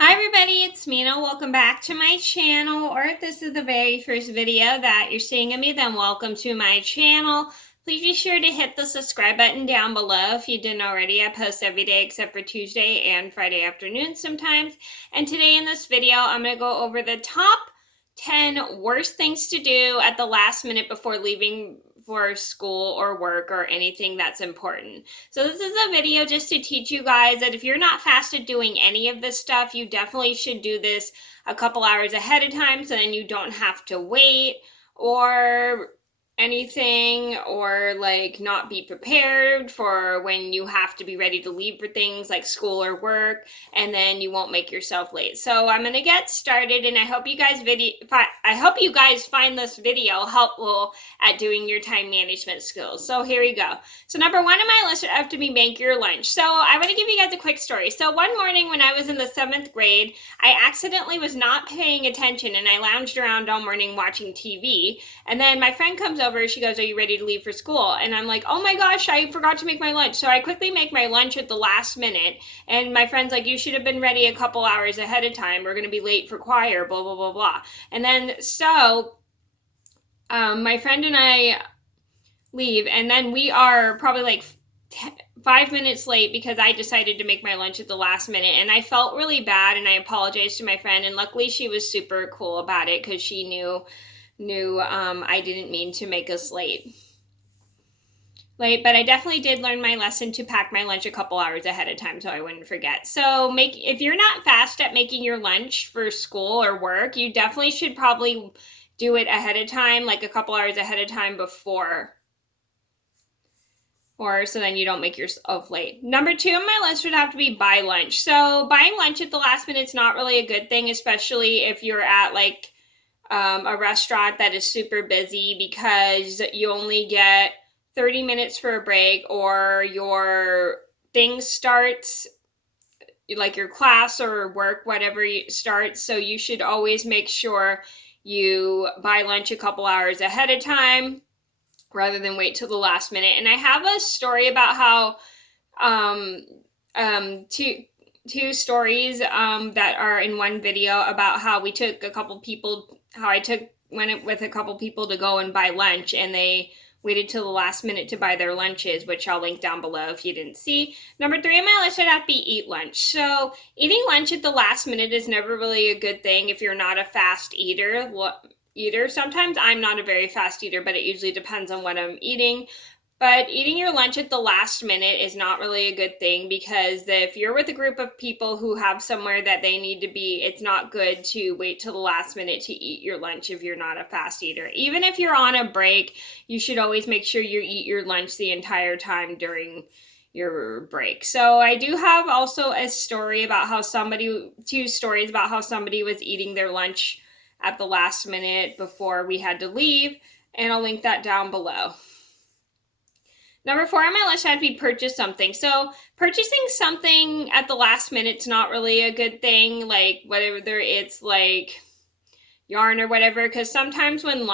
Hi everybody, it's Mena. Welcome back to my channel, or if this is the very first video that you're seeing of me, then welcome to my channel. Please be sure to hit the subscribe button down below if you didn't already. I post every day except for Tuesday and Friday afternoons sometimes. And today in this video, I'm going to go over the top 10 worst things to do at the last minute before leaving for school or work or anything that's important. So this is a video just to teach you guys that if you're not fast at doing any of this stuff, you definitely should do this a couple hours ahead of time so then you don't have to wait or anything, or like not be prepared for when you have to be ready to leave for things like school or work, and then you won't make yourself late. So I'm going to get started, and I hope you guys find this video helpful at doing your time management skills. So here we go. So number one on my list would have to be make your lunch. So I want to give you guys a quick story. So one morning when I was in the 7th grade, I accidentally was not paying attention and I lounged around all morning watching TV. And then my friend comes over, she goes, "Are you ready to leave for school?" And I'm like, "Oh my gosh, I forgot to make my lunch." So I quickly make my lunch at the last minute. And my friend's like, "You should have been ready a couple hours ahead of time. We're going to be late for choir, blah, blah, blah, blah." And then my friend and I leave, and then we are probably like 5 minutes late because I decided to make my lunch at the last minute, and I felt really bad, and I apologized to my friend, and luckily she was super cool about it because she knew I didn't mean to make us late. But I definitely did learn my lesson to pack my lunch a couple hours ahead of time so I wouldn't forget. So if you're not fast at making your lunch for school or work, you definitely should probably do it ahead of time, like a couple hours ahead of time before, or so then you don't make yourself late. Number two on my list would have to be buy lunch. So buying lunch at the last minute is not really a good thing, especially if you're at like a restaurant that is super busy, because you only get 30 minutes for a break, or your thing starts, like your class or work, whatever starts. So you should always make sure you buy lunch a couple hours ahead of time rather than wait till the last minute. And I have a story about how two stories that are in one video about how we took a couple people, how I went with a couple people to go and buy lunch, and they waited till the last minute to buy their lunches, which I'll link down below if you didn't see. Number three on my list would have to be eat lunch. So eating lunch at the last minute is never really a good thing if you're not a fast eater. Sometimes I'm not a very fast eater, but it usually depends on what I'm eating. But eating your lunch at the last minute is not really a good thing, because if you're with a group of people who have somewhere that they need to be, it's not good to wait till the last minute to eat your lunch if you're not a fast eater. Even if you're on a break, you should always make sure you eat your lunch the entire time during your break. So I do have also a story about how two stories about how somebody was eating their lunch at the last minute before we had to leave, and I'll link that down below. Number four on my list had to be purchase something. So purchasing something at the last minute is not really a good thing, like whether it's like yarn or whatever, because sometimes when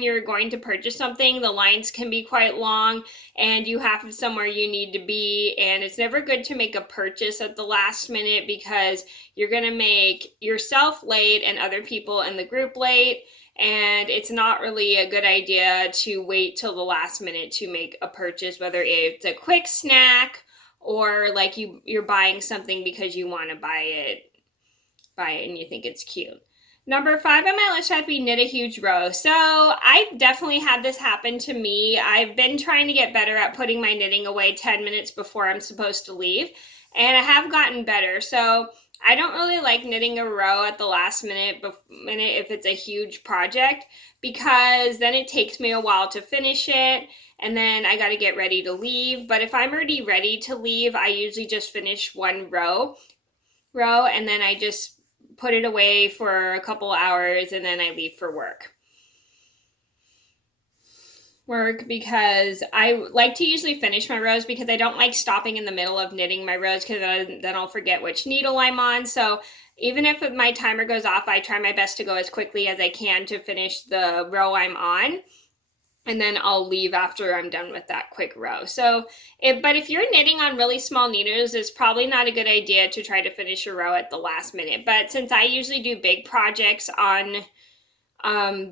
you're going to purchase something, the lines can be quite long and you have somewhere you need to be, and it's never good to make a purchase at the last minute because you're going to make yourself late and other people in the group late. And it's not really a good idea to wait till the last minute to make a purchase, whether it's a quick snack or like you're buying something because you want to buy it and you think it's cute. Number five on my list had to be knit a huge row. So I definitely had this happen to me. I've been trying to get better at putting my knitting away 10 minutes before I'm supposed to leave, and I have gotten better. So I don't really like knitting a row at the last minute if it's a huge project, because then it takes me a while to finish it, and then I got to get ready to leave. But if I'm already ready to leave, I usually just finish one row, and then I just put it away for a couple hours, and then I leave for work, because I like to usually finish my rows, because I don't like stopping in the middle of knitting my rows, because then I'll forget which needle I'm on. So even if my timer goes off, I try my best to go as quickly as I can to finish the row I'm on. and then I'll leave after I'm done with that quick row. So, but if you're knitting on really small needles, it's probably not a good idea to try to finish a row at the last minute. But since I usually do big projects on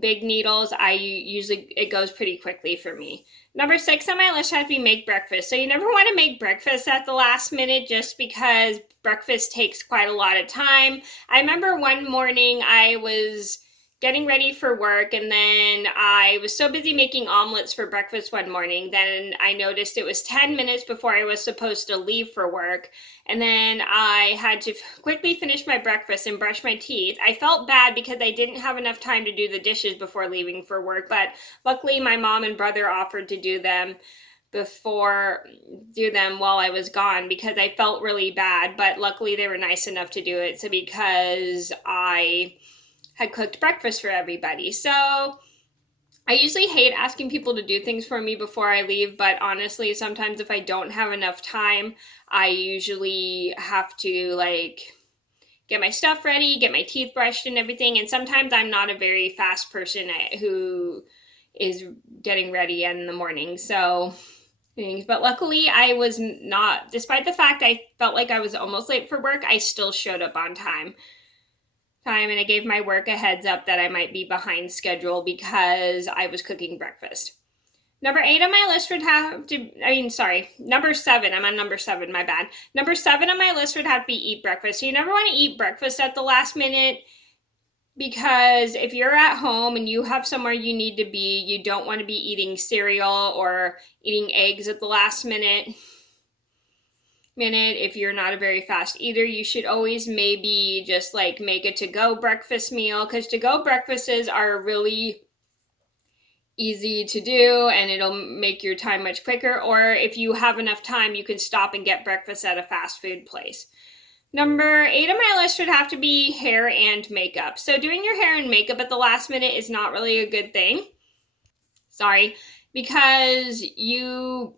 big needles, it goes pretty quickly for me. Number 6 on my list has to be make breakfast. So you never want to make breakfast at the last minute just because breakfast takes quite a lot of time. I remember one morning I was getting ready for work, and then I was so busy making omelets for breakfast one morning, then I noticed it was 10 minutes before I was supposed to leave for work, and then I had to quickly finish my breakfast and brush my teeth. I felt bad because I didn't have enough time to do the dishes before leaving for work, but luckily my mom and brother offered to do them while I was gone because I felt really bad, but luckily they were nice enough to do it. So because I had cooked breakfast for everybody. So I usually hate asking people to do things for me before I leave, but honestly, sometimes if I don't have enough time, I usually have to get my stuff ready, get my teeth brushed and everything. And sometimes I'm not a very fast person who is getting ready in the morning. So but luckily I was not, despite the fact I felt like I was almost late for work, I still showed up on time, and I gave my work a heads up that I might be behind schedule because I was cooking breakfast. Number 8 on my list would have to, number 7. I'm on number 7, my bad. Number 7 on my list would have to be eat breakfast. So you never want to eat breakfast at the last minute because if you're at home and you have somewhere you need to be, you don't want to be eating cereal or eating eggs at the last minute. If you're not a very fast eater, you should always maybe just make a to-go breakfast meal, because to-go breakfasts are really easy to do and it'll make your time much quicker. Or if you have enough time, you can stop and get breakfast at a fast food place. Number 8 on my list would have to be hair and makeup. So doing your hair and makeup at the last minute is not really a good thing. Because you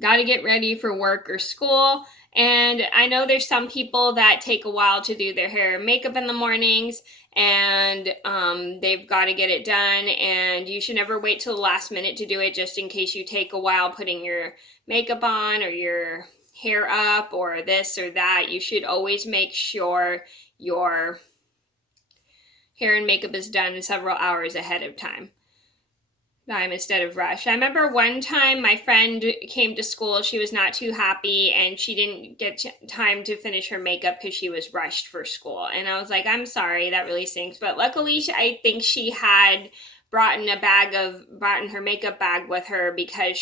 got to get ready for work or school. And I know there's some people that take a while to do their hair and makeup in the mornings, and they've got to get it done. And you should never wait till the last minute to do it, just in case you take a while putting your makeup on or your hair up or this or that. You should always make sure your hair and makeup is done several hours ahead of time instead of rush. I remember one time my friend came to school. She was not too happy and she didn't get time to finish her makeup because she was rushed for school. And I was like, I'm sorry, that really stinks. But luckily, I think she had brought her makeup bag with her because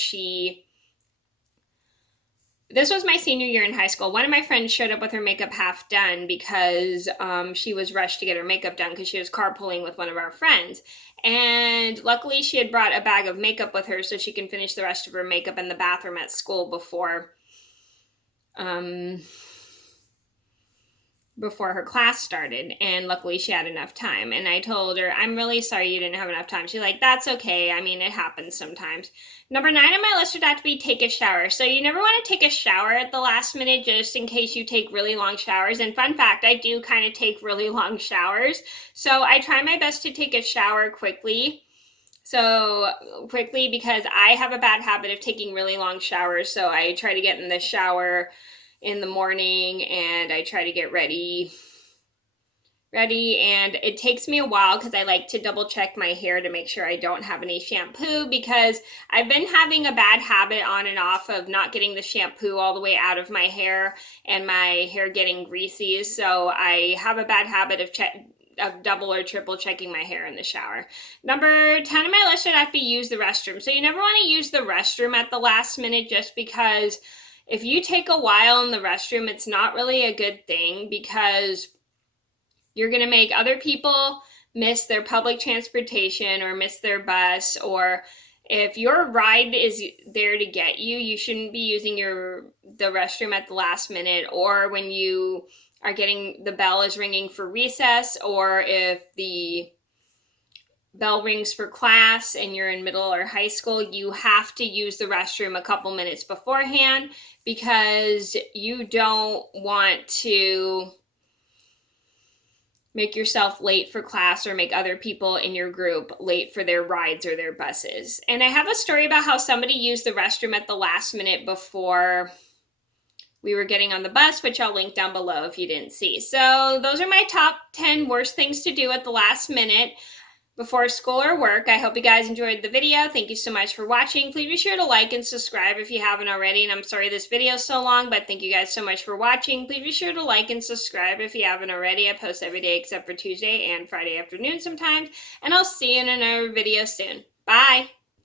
this was my senior year in high school. One of my friends showed up with her makeup half done because she was rushed to get her makeup done because she was carpooling with one of our friends. And luckily she had brought a bag of makeup with her so she can finish the rest of her makeup in the bathroom at school before her class started. And luckily she had enough time. And I told her, I'm really sorry you didn't have enough time. She's like, that's okay. I mean, it happens sometimes. Number 9 on my list would have to be take a shower. So you never want to take a shower at the last minute just in case you take really long showers. And fun fact, I do kind of take really long showers. So I try my best to take a shower quickly. Because I have a bad habit of taking really long showers. So I try to get in the shower in the morning and I try to get ready, and it takes me a while because I like to double check my hair to make sure I don't have any shampoo, because I've been having a bad habit on and off of not getting the shampoo all the way out of my hair and my hair getting greasy. So I have a bad habit of double or triple checking my hair in the shower. Number 10 on my list would have to be use the restroom. So you never want to use the restroom at the last minute, just because if you take a while in the restroom, it's not really a good thing, because you're going to make other people miss their public transportation or miss their bus. Or if your ride is there to get you, you shouldn't be using the restroom at the last minute, or when you are the bell is ringing for recess, or if the bell rings for class and you're in middle or high school, you have to use the restroom a couple minutes beforehand, because you don't want to make yourself late for class or make other people in your group late for their rides or their buses. And I have a story about how somebody used the restroom at the last minute before we were getting on the bus, which I'll link down below if you didn't see. So those are my top 10 worst things to do at the last minute before school or work. I hope you guys enjoyed the video. Thank you so much for watching. Please be sure to like and subscribe if you haven't already. And I'm sorry this video is so long, but thank you guys so much for watching. Please be sure to like and subscribe if you haven't already. I post every day except for Tuesday and Friday afternoon sometimes. And I'll see you in another video soon. Bye!